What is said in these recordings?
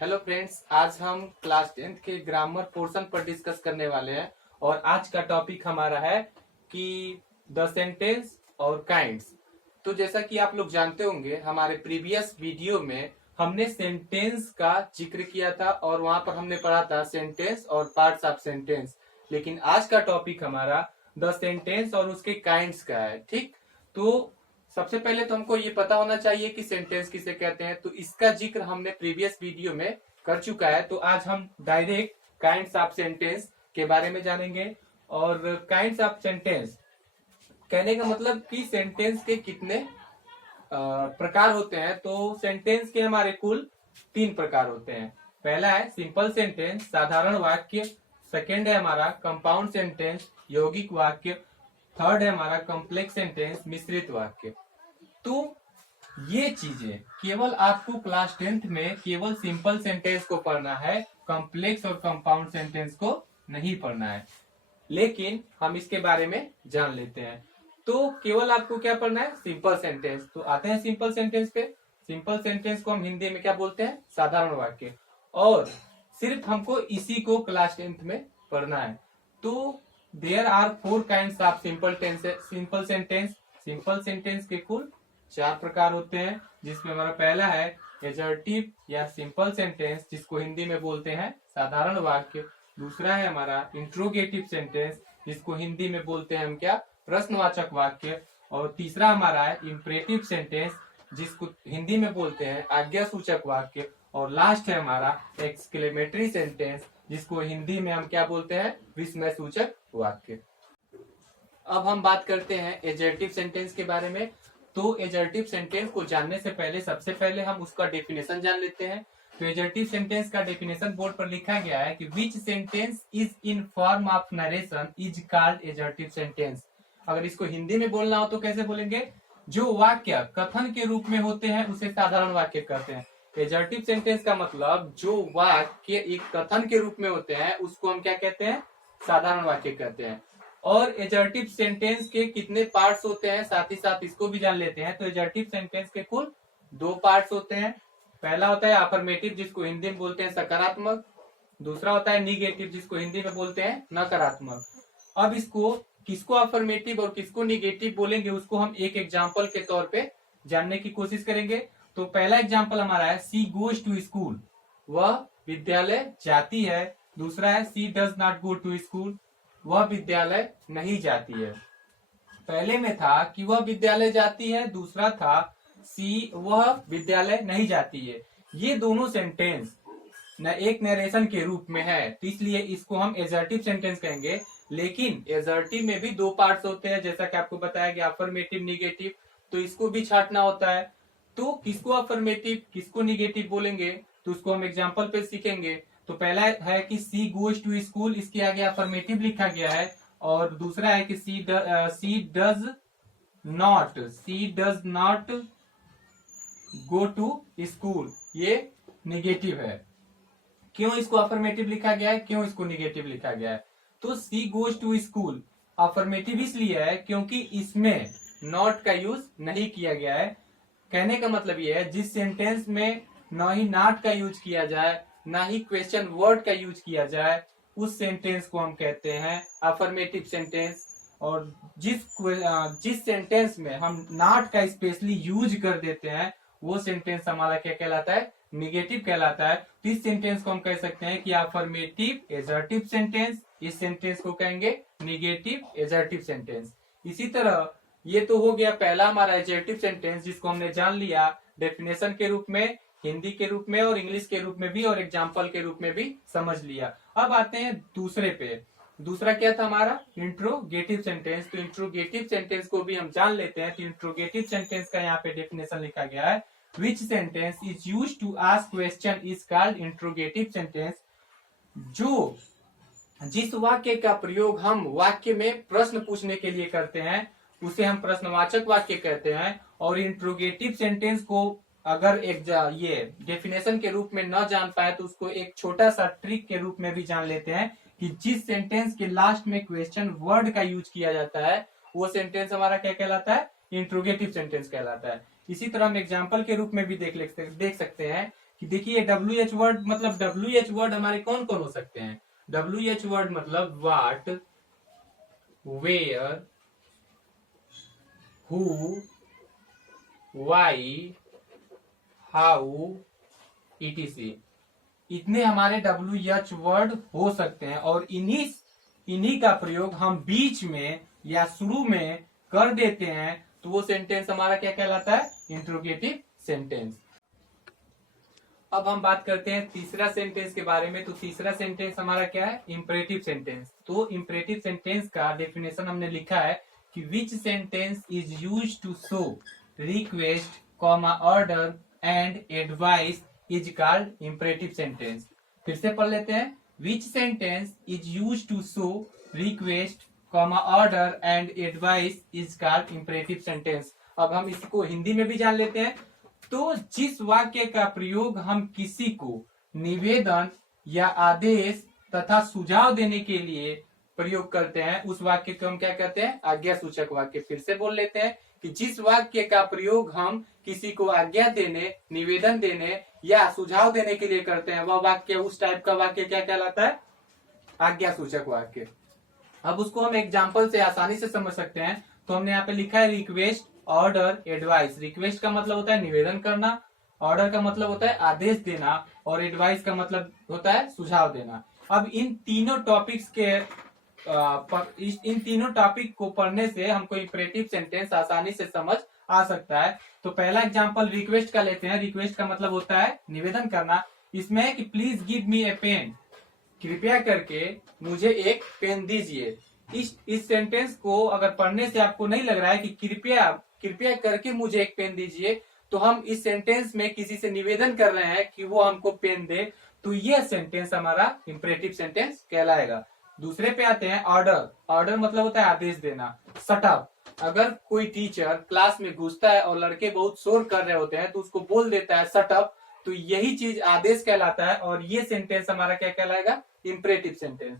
Hello friends, आज हम class 10th के ग्रामर पोर्शन पर डिस्कस करने वाले हैं। और आज का टॉपिक हमारा है कि द सेंटेंस और काइंड्स। तो जैसा कि आप लोग जानते होंगे, हमारे प्रीवियस वीडियो में हमने सेंटेंस का जिक्र किया था और वहां पर हमने पढ़ा था सेंटेंस और पार्ट्स ऑफ सेंटेंस। लेकिन आज का टॉपिक हमारा द सेंटेंस और उसके काइंड्स का है। ठीक, तो सबसे पहले तो हमको ये पता होना चाहिए कि सेंटेंस किसे कहते हैं। तो इसका जिक्र हमने प्रीवियस वीडियो में कर चुका है। तो आज हम डायरेक्ट काइंड्स ऑफ सेंटेंस के बारे में जानेंगे। और काइंड्स ऑफ सेंटेंस कहने का मतलब कि सेंटेंस के कितने प्रकार होते हैं। तो सेंटेंस के हमारे कुल 3 प्रकार होते हैं। पहला है सिंपल सेंटेंस, साधारण वाक्य। सेकेंड है हमारा कंपाउंड सेंटेंस, यौगिक वाक्य। थर्ड है हमारा कॉम्प्लेक्स सेंटेंस, मिश्रित वाक्य। तो ये चीजें केवल आपको क्लास 10th में केवल सिंपल सेंटेंस को पढ़ना है, कॉम्प्लेक्स और कंपाउंड सेंटेंस को नहीं पढ़ना है। लेकिन हम इसके बारे में जान लेते हैं। तो केवल आपको क्या पढ़ना है? Simple sentence. तो आते हैं सिंपल सेंटेंस पे। सिंपल सेंटेंस को हम हिंदी में क्या बोलते हैं? साधारण वाक्य। और सिर्फ हमको इसी को क्लास 10th में पढ़ना है। तो there are 4 kinds of simple sentence. Simple sentence के कुल 4 प्रकार होते हैं, जिसमें हमारा पहला है एजर्टिव या सिंपल सेंटेंस, जिसको हिंदी में बोलते हैं साधारण वाक्य। दूसरा है हमारा इंट्रोगेटिव सेंटेंस, जिसको हिंदी में बोलते हैं हम क्या? प्रश्नवाचक वाक्य। और तीसरा हमारा है इंपरेटिव सेंटेंस, जिसको हिंदी में बोलते हैं आज्ञा सूचक वाक्य। और लास्ट है हमारा एक्सक्लेमेटरी सेंटेंस, जिसको हिंदी में हम क्या बोलते हैं? विस्मय सूचक वाक्य। अब हम बात करते हैं एजर्टिव सेंटेंस के बारे में। तो एजर्टिव सेंटेंस को जानने से पहले सबसे पहले हम उसका डेफिनेशन जान लेते हैं। तो एजर्टिव सेंटेंस का डेफिनेशन बोर्ड पर लिखा गया है कि which sentence is in form of narration is called assertive sentence. अगर इसको हिंदी में बोलना हो तो कैसे बोलेंगे? जो वाक्य कथन के रूप में होते हैं उसे साधारण वाक्य कहते हैं। एजर्टिव सेंटेंस का मतलब जो वाक्य एक कथन के रूप में होते हैं उसको हम क्या कहते हैं? साधारण वाक्य कहते हैं। और एजर्टिव सेंटेंस के कितने पार्ट्स होते हैं, साथ ही साथ इसको भी जान लेते हैं। तो एजर्टिव सेंटेंस के कुल 2 पार्ट्स होते हैं। पहला होता है अफर्मेटिव, जिसको हिंदी में बोलते हैं सकारात्मक। दूसरा होता है निगेटिव, जिसको हिंदी में बोलते हैं नकारात्मक। अब इसको किसको अफर्मेटिव और किसको निगेटिव बोलेंगे, उसको हम एक एग्जाम्पल के तौर पे जानने की कोशिश करेंगे। तो पहला एग्जाम्पल हमारा है सी गोज टू स्कूल, वह विद्यालय जाती है। दूसरा है she does not go to school, वह विद्यालय नहीं जाती है। पहले में था कि वह विद्यालय जाती है, दूसरा था सी वह विद्यालय नहीं जाती है। ये दोनों सेंटेंस न एक नरेशन के रूप में है, तो इसलिए इसको हम एजर्टिव सेंटेंस कहेंगे। लेकिन एजर्टिव में भी 2 पार्ट्स होते हैं, जैसा कि आपको बताया गया अफर्मेटिव निगेटिव। तो इसको भी छांटना होता है। तो किसको अफर्मेटिव किसको निगेटिव बोलेंगे, तो उसको हम एग्जाम्पल पे सीखेंगे। तो पहला है कि सी गोज टू स्कूल, इसके आगे अफर्मेटिव लिखा गया है। और दूसरा है कि she does not go to school, ये निगेटिव है। क्यों इसको अफर्मेटिव लिखा गया है, क्यों इसको निगेटिव लिखा गया है? तो she goes to school affirmative इसलिए है क्योंकि इसमें नॉट का यूज नहीं किया गया है। कहने का मतलब ये है, जिस सेंटेंस में न ही नॉट का यूज किया जाए ना ही क्वेश्चन वर्ड का यूज किया जाए, उस सेंटेंस को हम कहते हैं अफर्मेटिव सेंटेंस। और जिस सेंटेंस में हम नॉट का स्पेशली यूज कर देते हैं वो सेंटेंस हमारा क्या कहलाता है? निगेटिव कहलाता है। तो इस सेंटेंस को हम कह सकते हैं कि अफर्मेटिव एजर्टिव सेंटेंस, इस सेंटेंस को कहेंगे निगेटिव एजर्टिव सेंटेंस। इसी तरह ये तो हो गया पहला हमारा एजर्टिव सेंटेंस, जिसको हमने जान लिया डेफिनेशन के रूप में, हिंदी के रूप में और इंग्लिश के रूप में भी, और एग्जाम्पल के रूप में भी समझ लिया। अब आते हैं दूसरे पे। दूसरा क्या था हमारा? Interrogative sentence. तो इंट्रोगेटिव सेंटेंस को भी हम जान लेते हैं। तो इंट्रोगेटिव सेंटेंस का यहाँ पे डेफिनेशन लिखा गया है, which sentence is use to ask question is called interrogative sentence. जो जिस वाक्य का प्रयोग हम वाक्य में प्रश्न पूछने के लिए करते हैं उसे हम प्रश्नवाचक वाक्य कहते हैं। और इंट्रोगेटिव सेंटेंस को अगर ये डेफिनेशन के रूप में न जान पाए तो उसको एक छोटा सा ट्रिक के रूप में भी जान लेते हैं कि जिस सेंटेंस के लास्ट में क्वेश्चन वर्ड का यूज किया जाता है वो सेंटेंस हमारा क्या कहलाता है? इंट्रोगेटिव सेंटेंस कहलाता है। इसी तरह हम एग्जाम्पल के रूप में भी देख सकते हैं कि देखिए WH वर्ड मतलब WH वर्ड हमारे कौन कौन हो सकते हैं। WH वर्ड मतलब what, where, who, why, how, etc। इतने हमारे WH वर्ड हो सकते हैं और इन्हीं का प्रयोग हम बीच में या शुरू में कर देते हैं तो वो सेंटेंस हमारा क्या कहलाता है, इंट्रोगेटिव सेंटेंस। अब हम बात करते हैं तीसरा सेंटेंस के बारे में। तो तीसरा सेंटेंस हमारा क्या है, इंपरेटिव सेंटेंस। तो इंपरेटिव सेंटेंस का डेफिनेशन हमने लिखा है कि which sentence is used to show request, comma, order and advice is called imperative sentence. फिर से पढ़ लेते हैं, which sentence is used to show request, comma, order and advice is called imperative sentence. अब हम इसको हिंदी में भी जान लेते हैं। तो जिस वाक्य का प्रयोग हम किसी को निवेदन या आदेश तथा सुझाव देने के लिए प्रयोग करते हैं उस वाक्य को हम क्या कहते हैं, आज्ञा सूचक वाक्य। फिर से बोल लेते हैं कि जिस वाक्य का प्रयोग हम किसी को आज्ञा देने, निवेदन देने या सुझाव देने के लिए करते हैं वह वाक्य, उस टाइप का वाक्य क्या कहलाता है, आज्ञा सूचक वाक्य। अब उसको हम एग्जाम्पल से आसानी से समझ सकते हैं। तो हमने यहाँ पे लिखा है रिक्वेस्ट, ऑर्डर, एडवाइस। रिक्वेस्ट का मतलब होता है निवेदन करना, ऑर्डर का मतलब होता है आदेश देना और एडवाइस का मतलब होता है सुझाव देना। अब इन तीनों टॉपिक को पढ़ने से हमको इंपरेटिव सेंटेंस आसानी से समझ आ सकता है। तो पहला एग्जांपल रिक्वेस्ट का लेते हैं। रिक्वेस्ट का मतलब होता है निवेदन करना। इसमें है कि please give me a pen, कृपया करके मुझे एक पेन दीजिए। इस सेंटेंस को अगर पढ़ने से आपको नहीं लग रहा है कि कृपया करके मुझे एक पेन दीजिए, तो हम इस सेंटेंस में किसी से निवेदन कर रहे हैं कि वो हमको पेन दे, तो यह सेंटेंस हमारा इंपरेटिव सेंटेंस कहलाएगा। दूसरे पे आते हैं, ऑर्डर। ऑर्डर मतलब होता है आदेश देना। शट अप, अगर कोई टीचर क्लास में घुसता है और लड़के बहुत शोर कर रहे होते हैं तो उसको बोल देता है शट अप, तो यही चीज आदेश कहलाता है और ये सेंटेंस हमारा क्या कहलाएगा, इंपरेटिव सेंटेंस।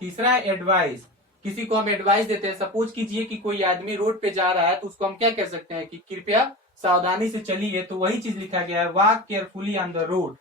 तीसरा है एडवाइस। किसी को हम एडवाइस देते हैं। सपोज कीजिए कि कोई आदमी रोड पे जा रहा है तो उसको हम क्या कह सकते हैं कि कृपया सावधानी से चलिए। तो वही चीज लिखा गया है, walk carefully on the road,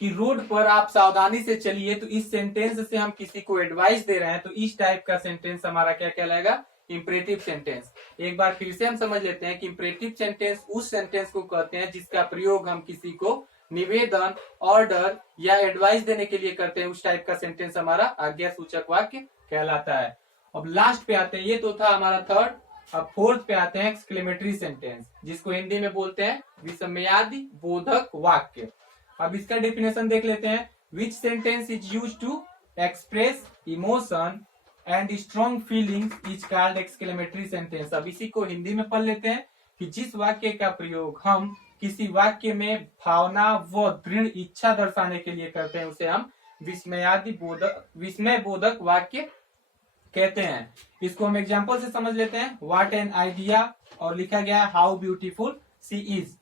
कि रोड पर आप सावधानी से चलिए। तो इस सेंटेंस से हम किसी को एडवाइस दे रहे हैं, तो इस टाइप का सेंटेंस हमारा क्या कहलाएगा, इंपरेटिव सेंटेंस। एक बार फिर से हम समझ लेते हैं कि इंपरेटिव सेंटेंस उस सेंटेंस को कहते हैं जिसका प्रयोग हम किसी को निवेदन, ऑर्डर या एडवाइस देने के लिए करते हैं। उस टाइप का सेंटेंस हमारा आज्ञा सूचक वाक्य कहलाता है। अब लास्ट पे आते हैं, ये तो था हमारा थर्ड। अब फोर्थ पे आते हैं एक्सक्लेमेटरी सेंटेंस, जिसको हिंदी में बोलते हैं विस्मयादि बोधक वाक्य। अब इसका डेफिनेशन देख लेते हैं। Which sentence is used to express emotion and strong feelings is called exclamatory sentence. अब इसी को हिंदी में पढ़ लेते हैं कि जिस वाक्य का प्रयोग हम किसी वाक्य में भावना व दृढ़ इच्छा दर्शाने के लिए करते हैं उसे हम विस्मय बोधक वाक्य कहते हैं। इसको हम एग्जाम्पल से समझ लेते हैं। व्हाट एन आइडिया, और लिखा गया है हाउ ब्यूटीफुल सी इज।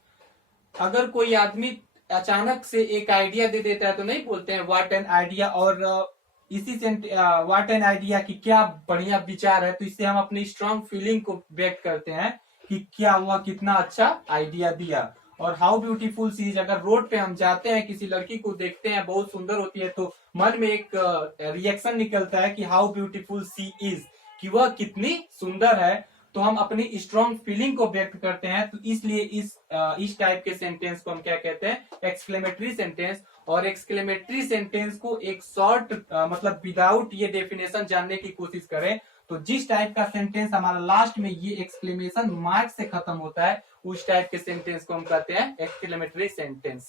अगर कोई आदमी अचानक से एक आइडिया दे देता है तो नहीं बोलते हैं व्हाट एन आइडिया, और इसी से व्हाट एन आइडिया की क्या बढ़िया विचार है। तो इससे हम अपनी स्ट्रॉन्ग फीलिंग को व्यक्त करते हैं कि क्या हुआ, कितना अच्छा आइडिया दिया। और हाउ ब्यूटीफुल सी इज, अगर रोड पे हम जाते हैं किसी लड़की को देखते हैं बहुत सुंदर होती है तो मन में एक रिएक्शन निकलता है कि हाउ ब्यूटीफुल सी इज, कि वह कितनी सुंदर है। तो हम अपनी स्ट्रॉन्ग फीलिंग को व्यक्त करते हैं। तो इसलिए इस टाइप के सेंटेंस को हम क्या कहते हैं, एक्सक्लेमेटरी सेंटेंस। और एक्सक्लेमेटरी सेंटेंस को एक शॉर्ट मतलब विदाउट ये डेफिनेशन जानने की कोशिश करें तो जिस टाइप का सेंटेंस हमारा लास्ट में ये एक्सक्लेमेशन मार्क से खत्म होता है उस टाइप के सेंटेंस को हम कहते हैं एक्सक्लेमेटरी सेंटेंस।